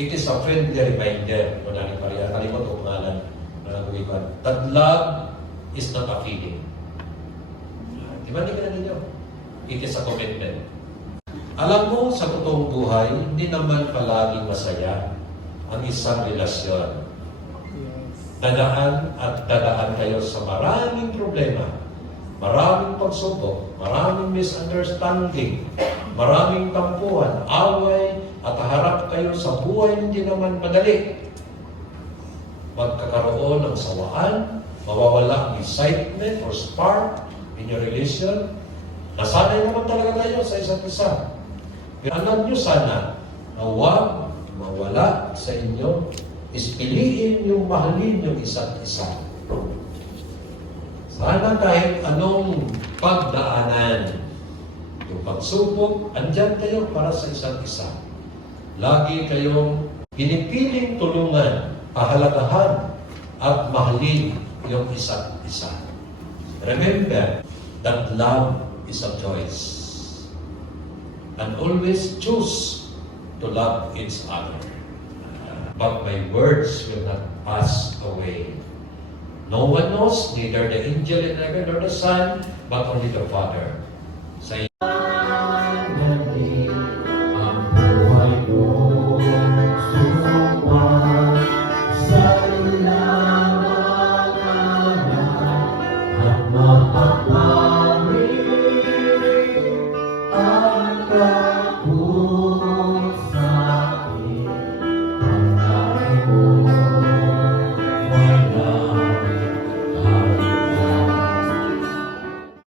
It is a friendly reminder. Wala ni Maria. Kalimot ko pangalan. That love is not a feeling. Di ba ka na ninyo? It is a commitment. Alam mo, sa totoong buhay, hindi naman palaging masaya ang isang relasyon. Dadaan at dadaan kayo sa maraming problema, maraming pagsubok, maraming misunderstanding, maraming tampuhan, away, at harap kayo sa buhay hindi naman madali. Magkakaroon ng sawaan, mawawala ang excitement or spark in your relation. Nasanay naman talaga kayo sa isa't isa. Pero alam nyo sana na huwag mawala sa inyo is piliin yung mahalin yung isa't isa. Sana kahit anong pagdaanan, yung pagsubok, andyan kayo para sa isa't isa. Lagi kayong pinipiling tulungan, pahalagahan, at mahalin yung isa't isa. Remember that love is a choice. And always choose to love each other. But my words will not pass away. No one knows, neither the angel in heaven nor the Son, but only the Father. Say